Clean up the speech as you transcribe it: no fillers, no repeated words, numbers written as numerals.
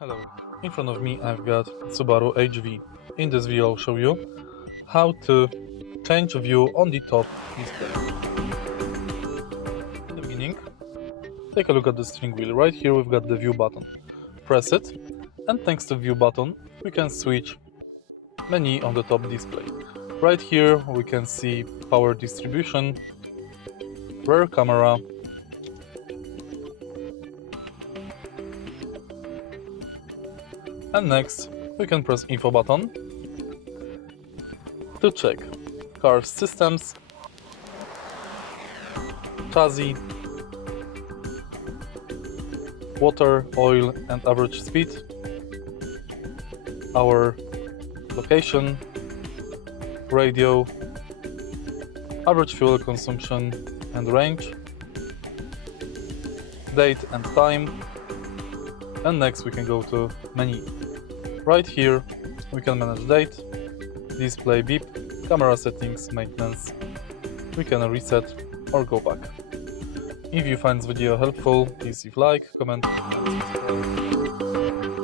Hello, in front of me I've got Subaru HV. In this video I'll show you how to change view on the top display. In the beginning, take a look at the steering wheel. Right here we've got the view button. Press it, and thanks to view button we can switch menu on the top display. Right here we can see power distribution, rear camera, and next we can press info button to check car systems, chassis, water, oil and average speed, our location, radio, average fuel consumption and range, date and time, and next we can go to menu. Right here we can manage date, display beep, camera settings, maintenance. We can reset or go back. If you find this video helpful, please leave like, comment and subscribe.